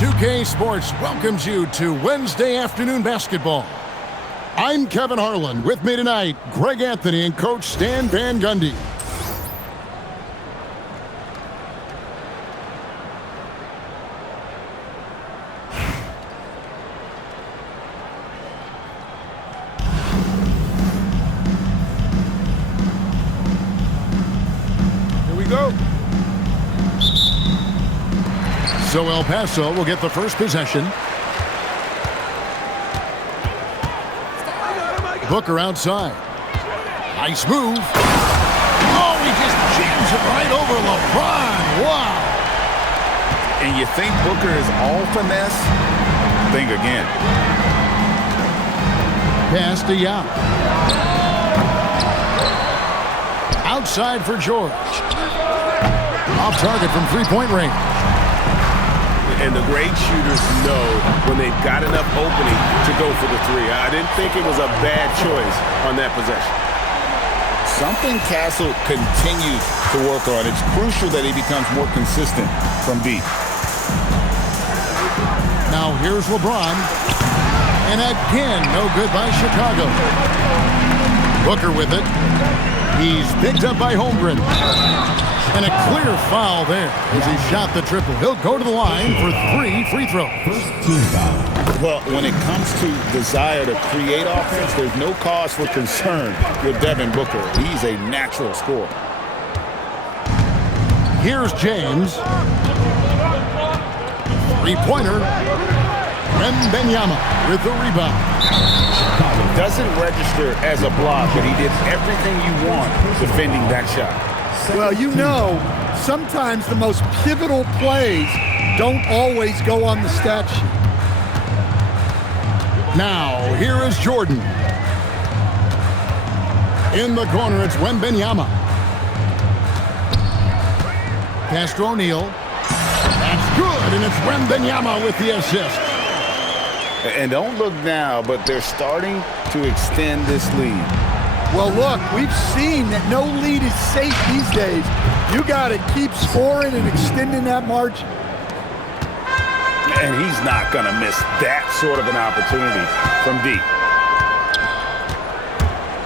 2K Sports welcomes you to Wednesday afternoon basketball. I'm Kevin Harlan. With me tonight, Greg Anthony and Coach Stan Van Gundy. Here we go. So El Paso will get the first possession. Booker outside. Nice move. Oh, he just jams it right over LeBron. Wow. And you think Booker is all finesse? Think again. Pass to Yao. Outside for George. Off target from three-point range. And the great shooters know when they've got enough opening to go for the three. I didn't think it was a bad choice on that possession. Something Castle continues to work on. It's crucial that he becomes more consistent from deep. Now here's LeBron. And again, no good by Chicago. Booker with it. He's picked up by Holmgren. And a clear foul there as he shot the triple. He'll go to the line for 3 free throws. Well, when it comes to desire to create offense, there's no cause for concern with Devin Booker. He's a natural scorer. Here's James. Three-pointer. Wembanyama with the rebound. Doesn't register as a block, but he did everything you want defending that shot. Well, you know, sometimes the most pivotal plays don't always go on the stat sheet. Now, here is Jordan. In the corner, it's Wembanyama. Castro O'Neal. That's good, and it's Wembanyama with the assist. And don't look now, but they're starting to extend this lead. Well, look, we've seen that no lead is safe these days. You got to keep scoring and extending that margin. And he's not going to miss that sort of an opportunity from deep.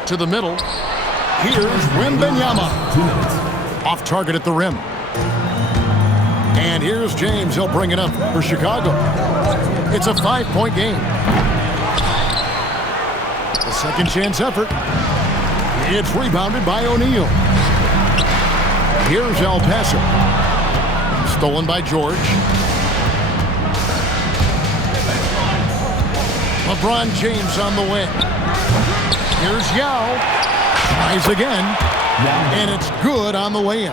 To the middle. Here's Wembanyama. Off target at the rim. And here's James. He'll bring it up for Chicago. It's a 5-point game. The second chance effort. It's rebounded by O'Neal. Here's El Paso. Stolen by George. LeBron James on the wing. Here's Yao. Tries again. And it's good on the way in.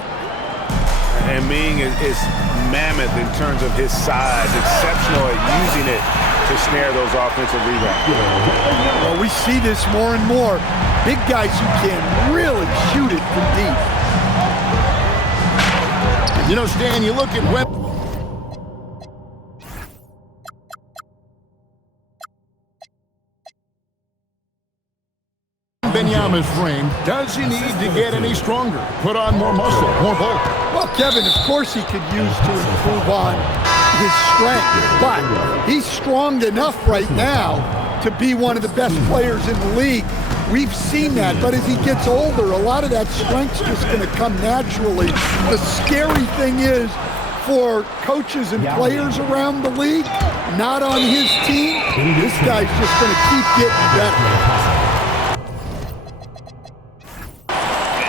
And Ming is mammoth in terms of his size, exceptional at using it to snare those offensive rebounds. Well, we see this more and more. Big guys who can really shoot it from deep. You know, Stan, you look at Wembanyama's frame. Does he need to get any stronger? Put on more muscle, more bulk? Well, Kevin, of course he could use to improve on his strength, but he's strong enough right now to be one of the best players in the league. We've seen that, but as he gets older, a lot of that strength's just going to come naturally. The scary thing is for coaches and players around the league, not on his team, this guy's just going to keep getting better.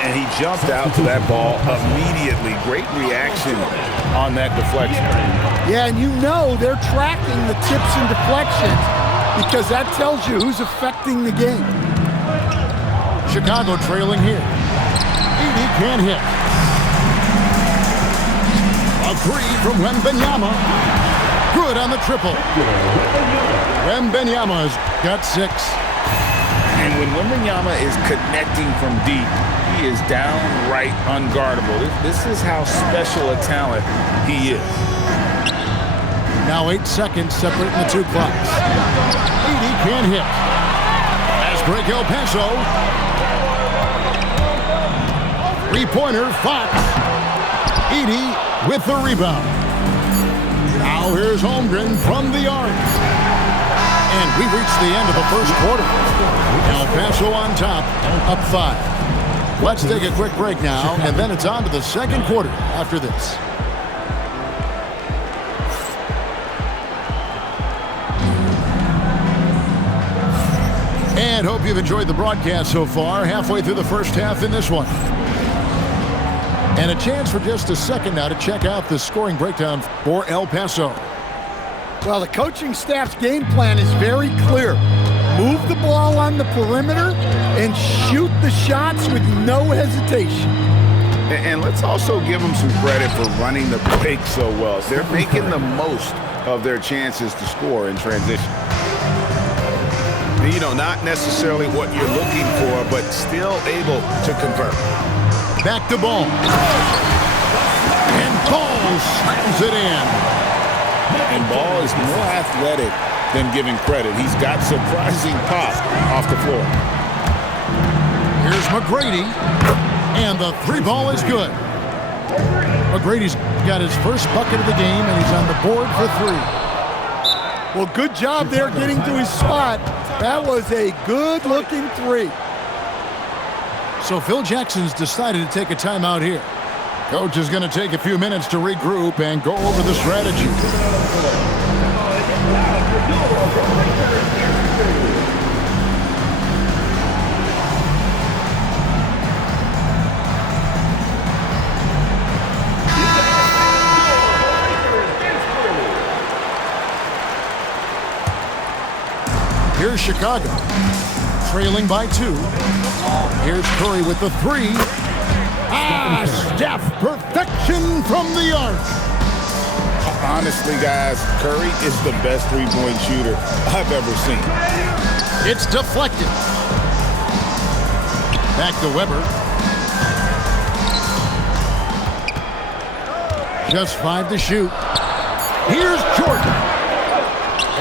And he jumped out to that ball immediately. Great reaction on that deflection. Yeah, and you know they're tracking the tips and deflections because that tells you who's affecting the game. Chicago trailing here. Edey can't hit. A three from Wembanyama. Good on the triple. Wembanyama's got 6. And when Wembanyama is connecting from deep, he is downright unguardable. This is how special a talent he is. Now 8 seconds separating the two clocks. Edey can't hit. Pass break El Paso. Three-pointer, Fox. Edey with the rebound. Now here's Holmgren from the arc. And we've reached the end of the first quarter. El Paso on top, up 5. Let's take a quick break now, and then it's on to the second quarter after this. And hope you've enjoyed the broadcast so far. Halfway through the first half in this one. And a chance for just a second now to check out the scoring breakdown for El Paso. Well, the coaching staff's game plan is very clear. Move the ball on the perimeter and shoot the shots with no hesitation. And let's also give them some credit for running the break so well. They're making the most of their chances to score in transition. You know, not necessarily what you're looking for, but still able to convert. Back to ball. And Ball slams it in. And Ball is more athletic than giving credit. He's got surprising pop off the floor. Here's McGrady. And the 3 ball is good. McGrady's got his first bucket of the game, and he's on the board for 3. Well, good job there getting to his spot. That was a good-looking 3. So Phil Jackson's decided to take a timeout here. Coach is going to take a few minutes to regroup and go over the strategy. Here's Chicago, trailing by 2. Here's Curry with the 3. Steph, perfection from the arc. Honestly, guys, Curry is the best three-point shooter I've ever seen. It's deflected. Back to Weber. Just 5 to shoot. Here's Jordan.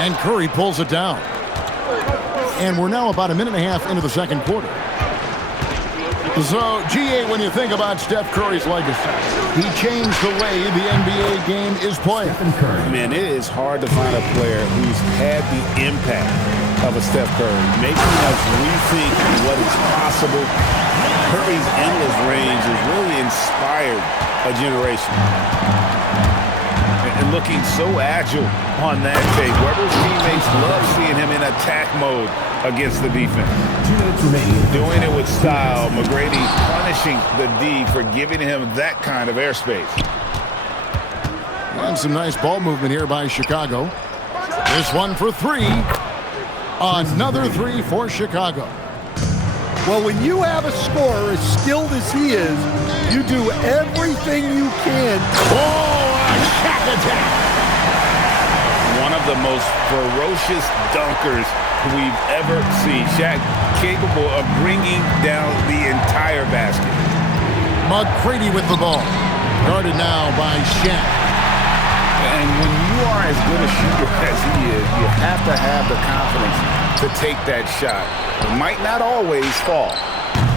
And Curry pulls it down. And we're now about a minute and a half into the second quarter. So, GA, when you think about Steph Curry's legacy, he changed the way the NBA game is played. Man, it is hard to find a player who's had the impact of a Steph Curry, making us rethink what is possible. Curry's endless range has really inspired a generation. And looking so agile on that tape. Weber's teammates love seeing him in attack mode against the defense. 2 minutes remaining. Doing it with style. McGrady punishing the D for giving him that kind of airspace. And some nice ball movement here by Chicago. This one for 3. Another 3 for Chicago. Well, when you have a scorer as skilled as he is, you do everything you can. Oh, a Shaq attack. One of the most ferocious dunkers we've ever seen. Shaq capable of bringing down the entire basket. McGrady with the ball. Guarded now by Shaq. And when you are as good a shooter as he is, you have to have the confidence to take that shot. It might not always fall.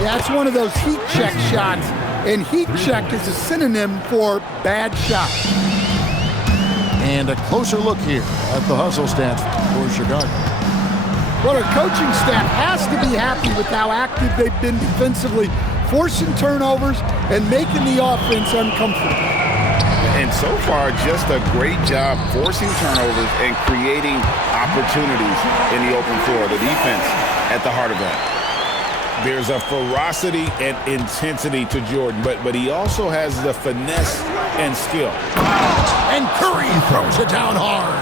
Yeah, it's one of those heat check shots, and heat check is a synonym for bad shot. And a closer look here at the hustle stats for Chicago. Well, our coaching staff has to be happy with how active they've been defensively, forcing turnovers and making the offense uncomfortable. And so far, just a great job forcing turnovers and creating opportunities in the open floor. The defense at the heart of that. There's a ferocity and intensity to Jordan, but he also has the finesse and skill. And Curry throws it down hard.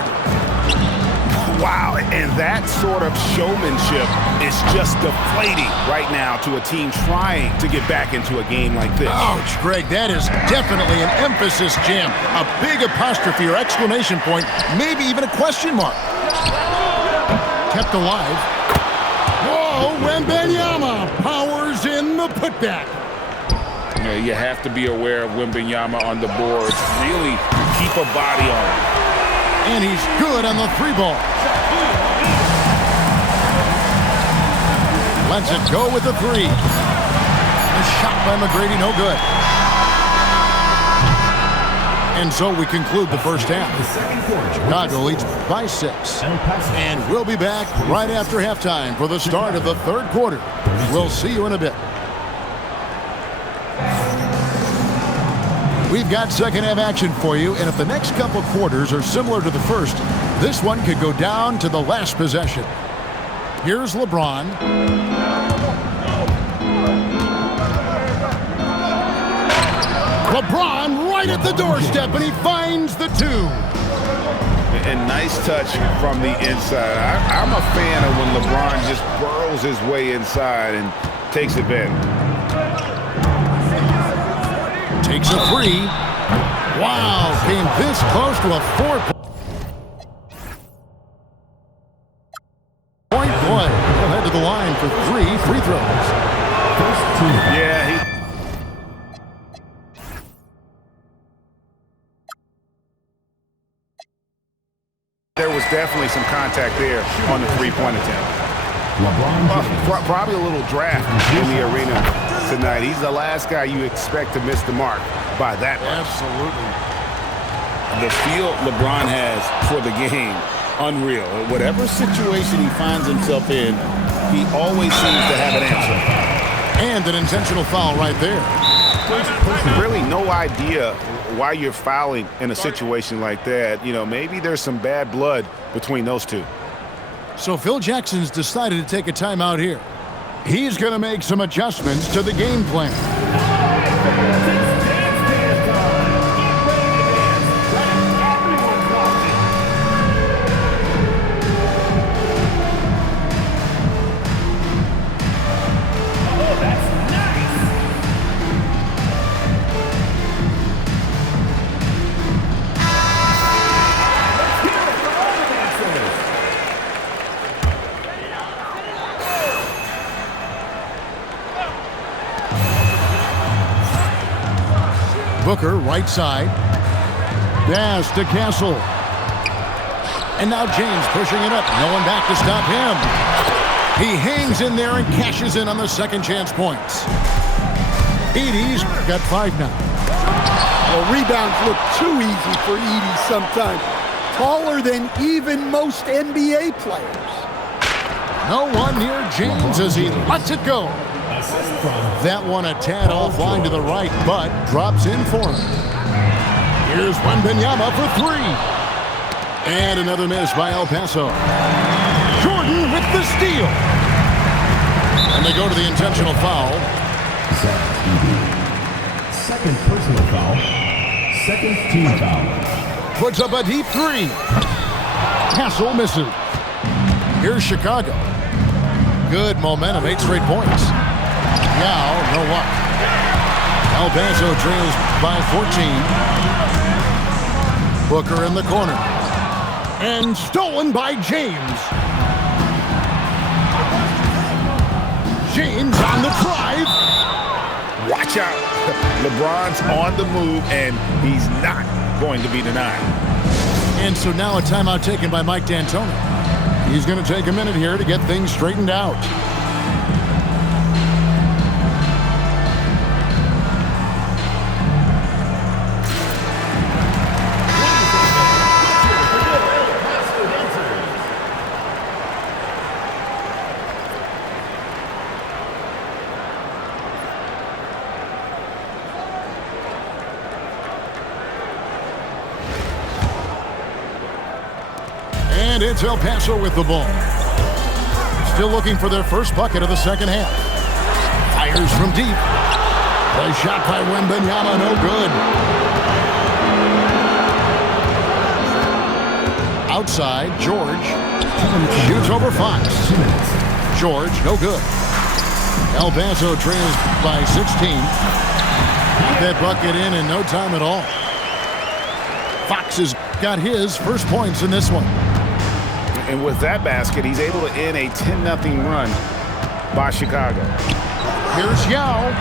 Wow, and that sort of showmanship is just deflating right now to a team trying to get back into a game like this. Ouch, Greg, that is definitely an emphasis jam. A big apostrophe or exclamation point, maybe even a question mark. Kept alive. Whoa, Wembanyama powers in the putback. You have to be aware of Wembanyama on the boards. Really keep a body on him. And he's good on the 3 ball. Lets it go with the 3. A shot by McGrady, no good. And so we conclude the first half. Chicago leads by 6. And we'll be back right after halftime for the start of the third quarter. We'll see you in a bit. We've got second half action for you, and if the next couple quarters are similar to the first, this one could go down to the last possession. Here's LeBron. LeBron right at the doorstep, and he finds the 2. And nice touch from the inside. I'm a fan of when LeBron just burrows his way inside and takes advantage. Takes a 3. Wow, came this close to a 4-point play. He'll head to the line for 3 free throws. Yeah, there was definitely some contact there on the three-point attempt. Probably a little draft in the arena tonight. He's the last guy you expect to miss the mark by that much. Absolutely. The feel LeBron has for the game, unreal. Whatever situation he finds himself in, he always seems to have an answer. And an intentional foul right there. Really no idea why you're fouling in a situation like that. You know, maybe there's some bad blood between those two. So Phil Jackson's decided to take a timeout here. He's going to make some adjustments to the game plan. Booker, right side. Pass to Castle. And now James pushing it up. No one back to stop him. He hangs in there and cashes in on the second chance points. Edey's got 5 now. The rebounds look too easy for Edey sometimes. Taller than even most NBA players. No one near James as he lets it go. That one a tad offline to the right, but drops in for him. Here's Wembanyama for 3. And another miss by El Paso. Jordan with the steal. And they go to the intentional foul. Second personal foul. Second team foul. Puts up a deep 3. Castle misses. Here's Chicago. Good momentum, 8 straight points. Now, no luck. El Paso trails by 14. Booker in the corner. And stolen by James. James on the drive. Watch out. LeBron's on the move, and he's not going to be denied. And so now a timeout taken by Mike D'Antoni. He's going to take a minute here to get things straightened out. And it's El Paso with the ball. Still looking for their first bucket of the second half. Fires from deep. The shot by Wembanyama, no good. Outside, George shoots over Fox. George, no good. El Paso trails by 16. Got that bucket in no time at all. Fox has got his first points in this one. And with that basket, he's able to end a 10-0 run by Chicago. Here's Yao.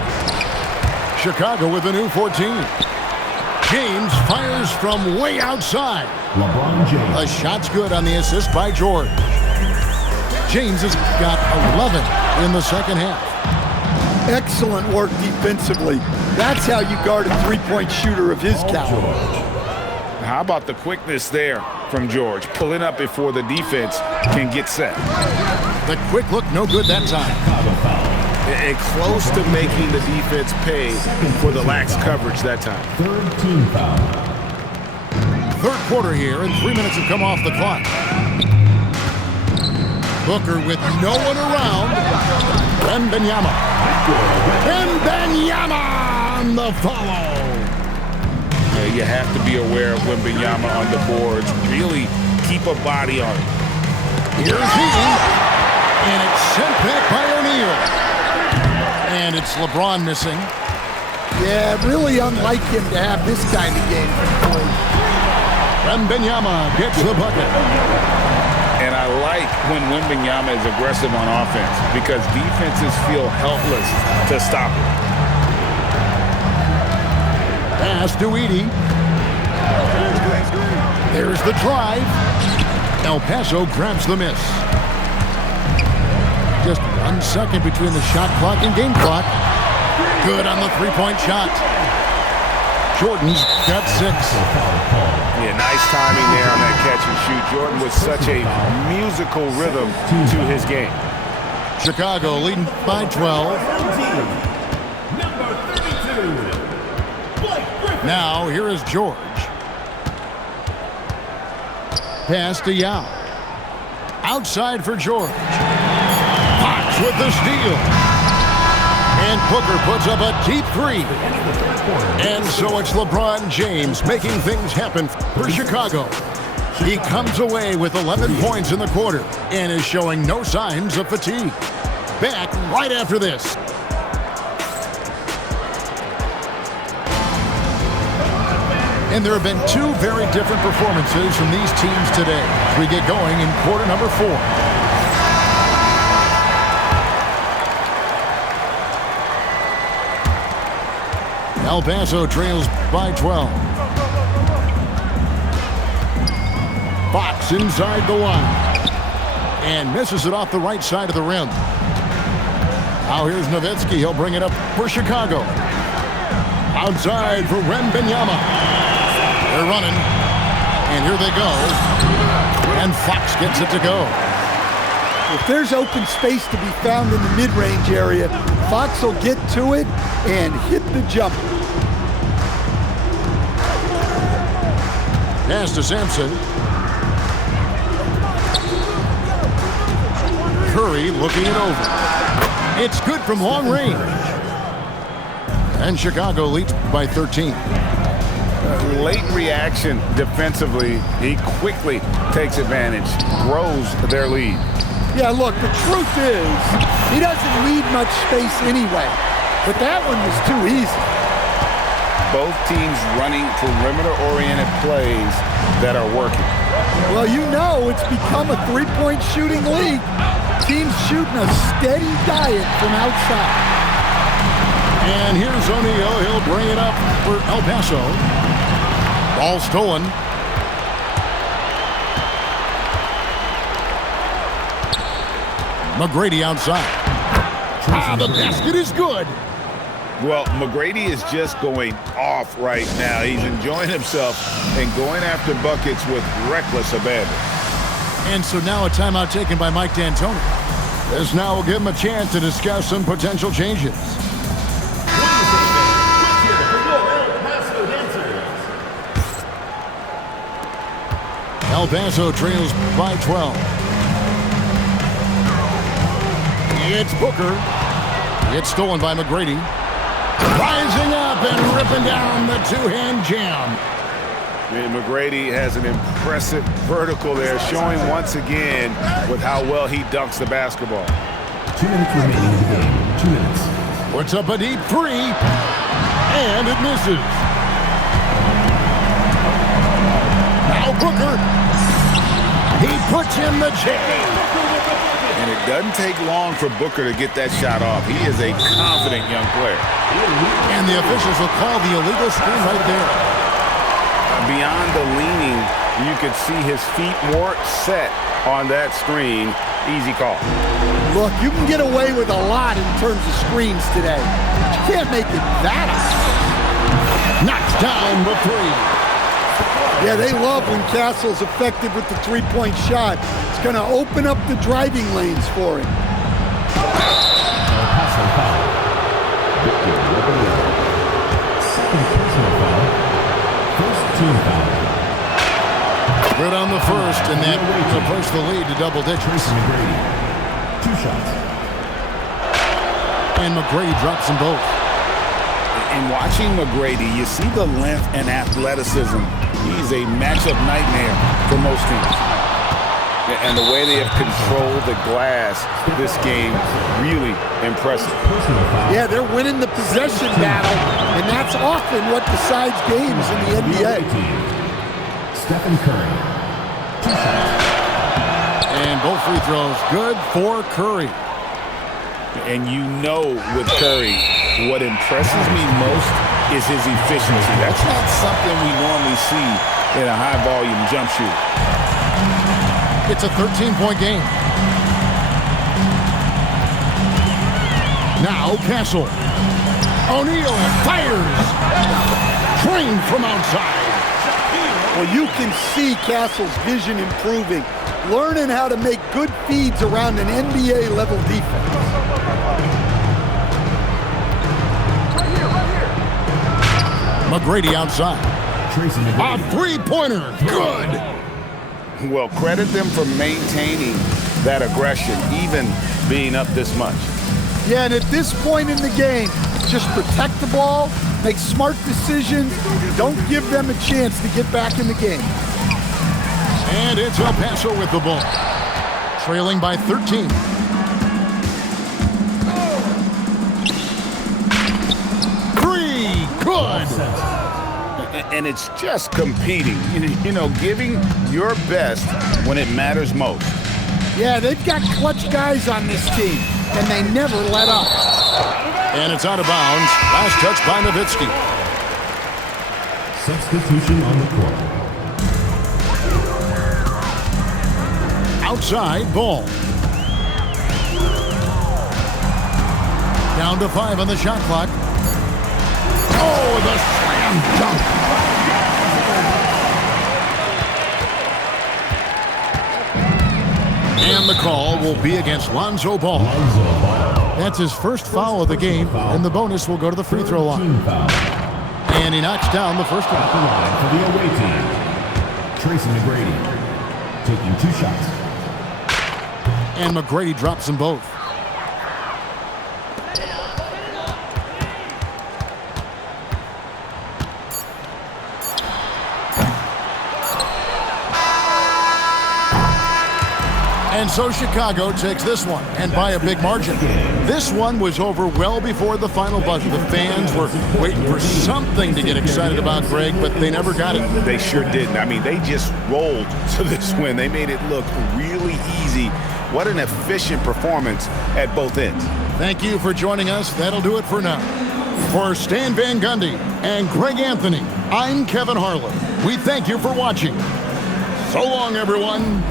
Chicago with a new 14. James fires from way outside. LeBron James. A shot's good on the assist by George. James has got 11 in the second half. Excellent work defensively. That's how you guard a three-point shooter of his caliber. How about the quickness there from George, pulling up before the defense can get set. The quick look, no good that time. And close to making the defense pay for the lax coverage that time. Third team foul. Third quarter here, and 3 minutes have come off the clock. Booker with no one around. Wembanyama. Wembanyama on the follow. You have to be aware of Wembanyama on the boards. Really keep a body on it. Here's he. And it's sent back by O'Neal. And it's LeBron missing. Yeah, really unlike him to have this kind of game. Wembanyama gets the bucket. And I like when Wembanyama is aggressive on offense because defenses feel helpless to stop it. Pass to Edey. There's the drive. El Paso grabs the miss. Just 1 second between the shot clock and game clock. Good on the three-point shot. Jordan's got 6. Yeah, nice timing there on that catch and shoot. Jordan with such a musical rhythm to his game. Chicago leading by 12. Number 32. Now, here is George. Pass to Yao. Outside for George. Fox with the steal. And Booker puts up a deep 3. And so it's LeBron James making things happen for Chicago. He comes away with 11 points in the quarter and is showing no signs of fatigue. Back right after this. And there have been 2 very different performances from these teams today as we get going in quarter number 4. El Paso trails by 12. Fox inside the line. And misses it off the right side of the rim. Now here's Nowitzki. He'll bring it up for Chicago. Outside for Wembanyama. They're running. And here they go. And Fox gets it to go. If there's open space to be found in the mid-range area, Fox will get to it and hit the jumper. Pass to Sampson. Curry looking it over. It's good from long range. And Chicago leads by 13. Late reaction defensively. He quickly takes advantage, grows their lead. Yeah, look, the truth is, he doesn't need much space anyway. But that one was too easy. Both teams running perimeter-oriented plays that are working. Well, you know it's become a three-point shooting league. Teams shooting a steady diet from outside. And here's O'Neal. He'll bring it up for El Paso. Ball stolen. McGrady outside. The basket is good. Well, McGrady is just going off right now. He's enjoying himself and going after buckets with reckless abandon. And so now a timeout taken by Mike D'Antoni. This now will give him a chance to discuss some potential changes. El Paso trails by 12. It's Booker. It's stolen by McGrady. Rising up and ripping down the two-hand jam. And McGrady has an impressive vertical there, showing once again with how well he dunks the basketball. 2 minutes remaining in the game. 2 minutes. Puts up a deep 3, and it misses. Now Booker. He puts in the chain. And it doesn't take long for Booker to get that shot off. He is a confident young player. And the officials will call the illegal screen right there. Beyond the leaning, you could see his feet more set on that screen. Easy call. Look, you can get away with a lot in terms of screens today. You can't make it that obvious. Knocks down the 3. Yeah, they love when Castle's effective with the three-point shot. It's going to open up the driving lanes for him. Personal foul. Victor Wembanyama. Second personal foul. First team foul. Good on the first, and that will push the lead to double digits. McGrady. 2 shots. And McGrady drops them both. And watching McGrady, you see the length and athleticism. He's a matchup nightmare for most teams. And the way they have controlled the glass this game, really impressive. Yeah, they're winning the possession battle, and that's often what decides games in the NBA. Stephen Curry. 2 shots. And both free throws good for Curry. And you know with Curry, what impresses me most is his efficiency. That's not something we normally see in a high-volume jump shooter. It's a 13-point game. Now Castle. O'Neal fires. Trained from outside. Well, you can see Castle's vision improving, learning how to make good feeds around an NBA-level defense. McGrady outside. A three-pointer. Good. Well, credit them for maintaining that aggression, even being up this much. Yeah, and at this point in the game, just protect the ball, make smart decisions, don't give them a chance to get back in the game. And it's El Paso with the ball. Trailing by 13. Three, good. And it's just competing, you know, giving your best when it matters most. Yeah, they've got clutch guys on this team, and they never let up. And it's out of bounds. Last touch by Nowitzki. Substitution on the court. Outside ball. Down to 5 on the shot clock. Oh, the slam dunk. And the call will be against Lonzo Ball. That's his first foul of the game, and the bonus will go to the free throw line. And he knocks down the first one. At the line for the away team. Tracy McGrady taking 2 shots. And McGrady drops them both. And so Chicago takes this one, and by a big margin. This one was over well before the final buzzer. The fans were waiting for something to get excited about, Greg, but they never got it. They sure didn't. I mean, they just rolled to this win. They made it look really easy. What an efficient performance at both ends. Thank you for joining us. That'll do it for now. For Stan Van Gundy and Greg Anthony, I'm Kevin Harlan. We thank you for watching. So long, everyone.